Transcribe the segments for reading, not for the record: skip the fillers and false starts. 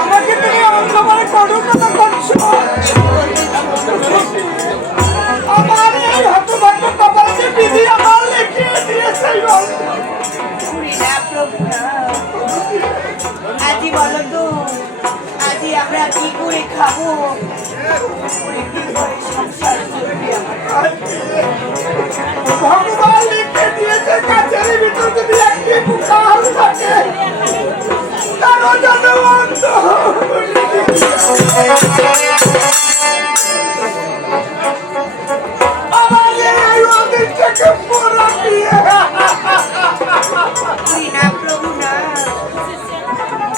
আমাকে তুমি অন্ধকারে করো কথা করছো। আমার এই হতভাগ্য কপালকে বিধি আমার লিখিয়ে দিয়েছে। আজি বলো তো, আজি আমরা কি করে খাবো? ভগবান লিখে দিয়েছে কাছের ভিতর যদি একটি কুকাল থাকে তারও যেন অন্ধ। আমাদের এই অদৃষ্টকে পুরো দিয়ে না প্রভু না,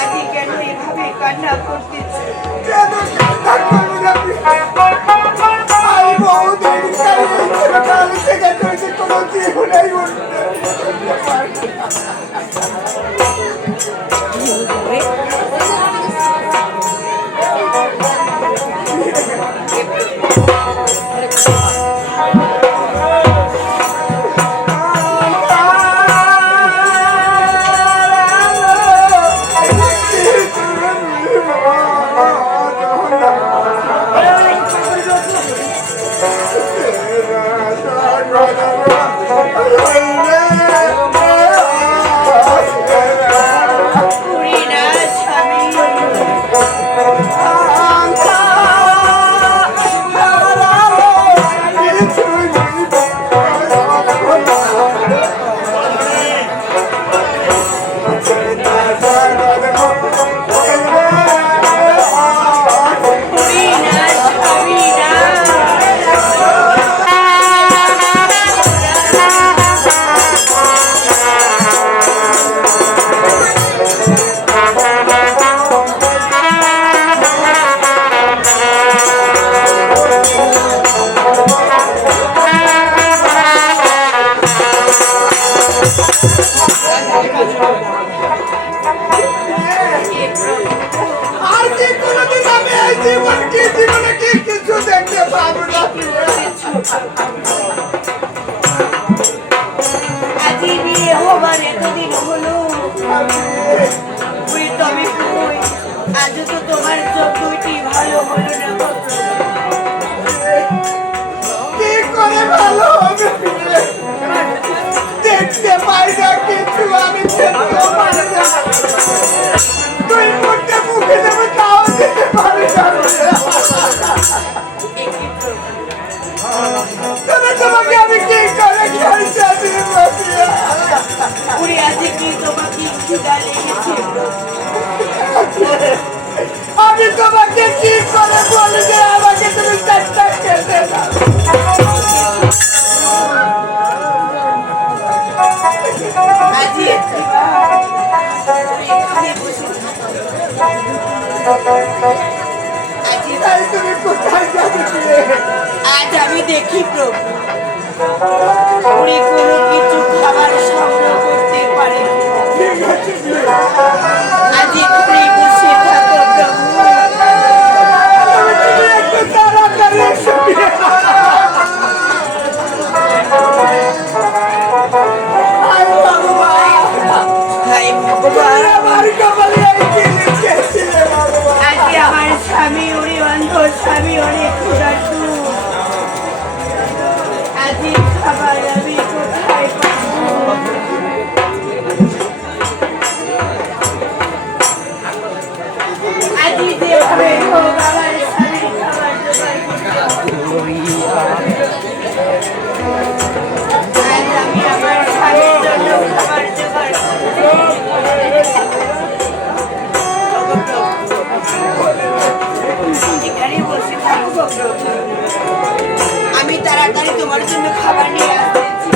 আজি কেন এভাবে কান্না করতেছে? কেন কান্না করবেন আপনি? আমি বহুদিন কাল থেকে তৈরি কোনো জীবনেই উঠতে আজি বিয়ে হবার এতদিন হলো, তবে কই আজও তো তোমার চোখটি ভালো হলো না। কি করে ভালো হবে? দেখতে পাই না কিছু, আমি দেখতেও পারি না। তুই মুখে মুখে দেবে তাও দিতে পারি না। তোমাকে আমি কি করে খেলতে দিব? উনি আজকে কি তোমাকে খিদা লেগেছে? আমি তোমাকে কি করে বলি যে আমাকে তুমি চারটা খেতে দাও? আজি তুমি কোথায় যাবে? আজ আমি দেখি প্রভু উনি কোনো কিছু খাবার সংগ্রহ করতে পারে। আজ এখানে বসে থাকো প্রভু। একটু তাড়াতাড়ি এসো। আজকে আমার স্বামী উনি অন্ধ, স্বামী অনেক ক্ষুধার্ত। আজকে খাবার আমি কোথায় পাবো? আজকে যেভাবে হোক আমার স্বামীর খাবার জোগাড় করতে হবে। আজ আমি আমার স্বামীর জন্য খাবার জোগাড় করতে এখানে বসে থাকবো প্রভু। আমি তাড়াতাড়ি তোমার জন্য খাবার নিয়ে আসতেছি।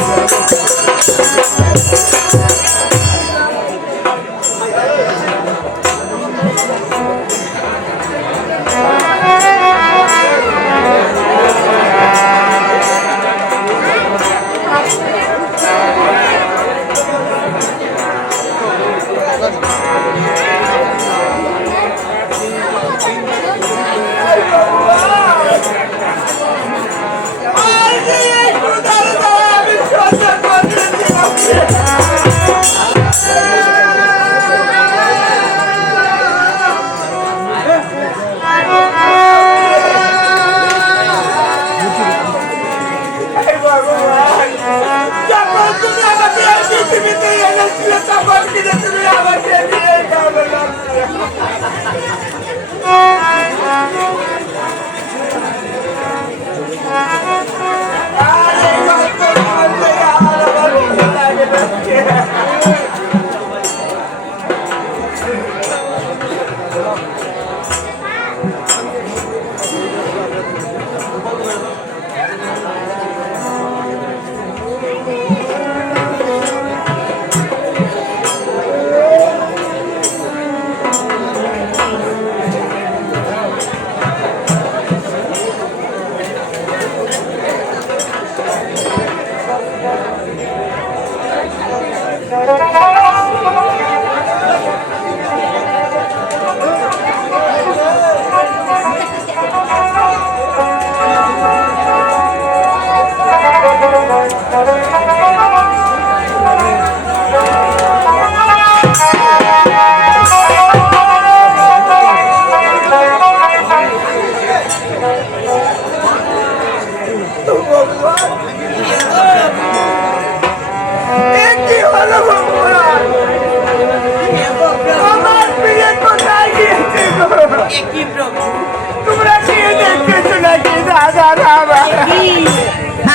নাকি দাদা রাবা কি?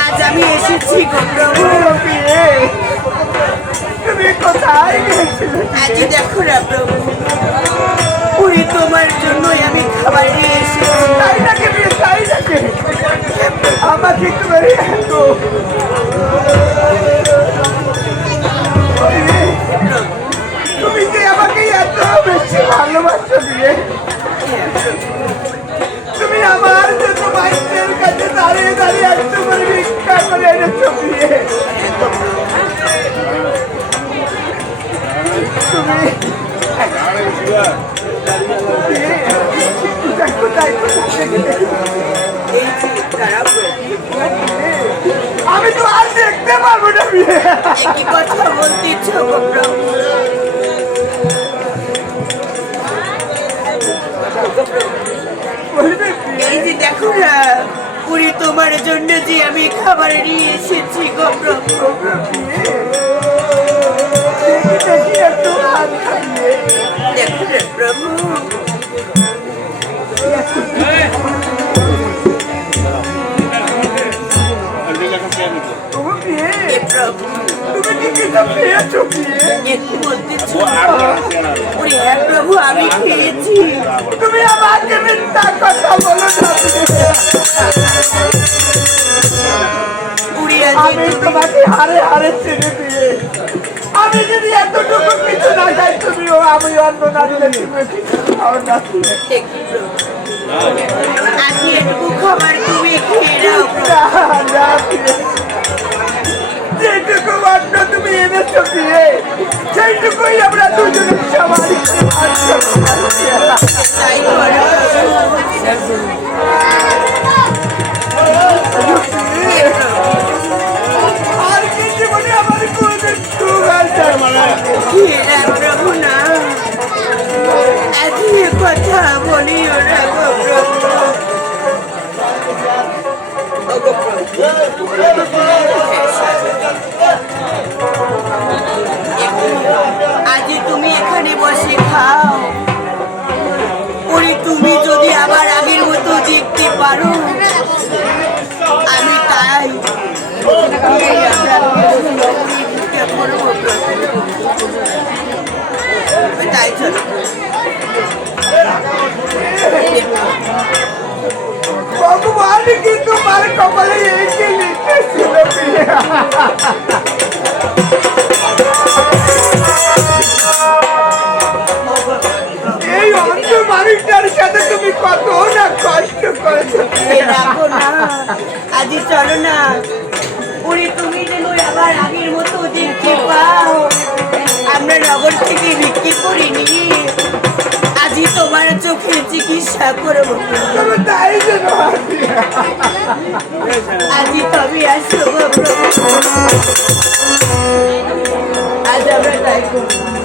আজ আমি এসেছি গো প্রভু। বিয়ে তুমি কোথায় গেছিলে আজ দেখো না প্রভু, পুরি তোমার জন্যই আমি খাবার নিয়ে এসেছি। তাই নাকি বিয়ে তাই নাকি আমাকে একটু বেরিয়ে তো তুমি যে আমাকে এত বেশি ভালোবাসো বিয়ে তুমি আমার জন্য মাইন্ডের কাছে দাঁড়িয়ে দাঁড়িয়ে একটু করে ভিক্ষা করে এনেছো বিয়ে তুমি কোথায় এই যে খারাপ আমি তো আর দেখতে পারবো না বিয়ে একই কথা বলতেছ গো প্রভু। বলবে বিয়ে এই যে দেখো না, পুরি তোমার জন্য যে আমি খাবার নিয়ে এসেছি গো প্রভু। দেখি একটু হাত খাইয়ে দেখো না প্রভু, তুমি বিয়ে এ প্রভু তুমি কি কিছু পেয়েছো বিয়ে একটু বলতেছ। ওরে হ্যাঁ প্রভু, আমি খেয়েছি। তুমি আমাকে মিথ্যা কথা বলো না বিয়ে। পুরি আমি আজ তুমি তোমাকে হারে হারে ছেড়ে দিয়ে আমি যদি এতটুকু কিছু না খাই তুমিও আমি অন্য নারীরা তুমি কিছু খাও না ঠিক প্রভু। আজ একটু খাবার তুমি খেয়ে নাও প্রভু। না, বিয়ে। যেটুকু অন্ন তুমি এনেছো বিয়ে সেইটুকুই আমরা দুজনে সবাই তাই করো প্রভু। আর কি জীবনে আমার কোনোদিন সুখ আসবে না। খেয়ে নাও প্রভু না, আজ এ কথা বলিও না গো প্রভু। ও গো প্রভু, আজ তুমি এখানে বসে খাও। ওরে তুমি যদি আবার আগের মতো দেখতে পারো, আমি তাই এই আমরা ভিক্ষা করবো প্রভু। তাই চলো ভগবান কি তোমার কপালে এঁকে লিখেছিল বিয়ে? এই অন্ধ মানুষটার সাথে তুমি কত না কষ্ট করেছো এই রাখো না, আজই চলো না। ওরে তুমি যেন আবার আগের মতো দেখতে পাও। আমরা নগর থেকে বিক্রি করিনি, আজই তোমার চোখে চিকিৎসা করবো। তবে তাই যেন আজই তবে আসবো প্রভু। আজ আমরা তাই করবো।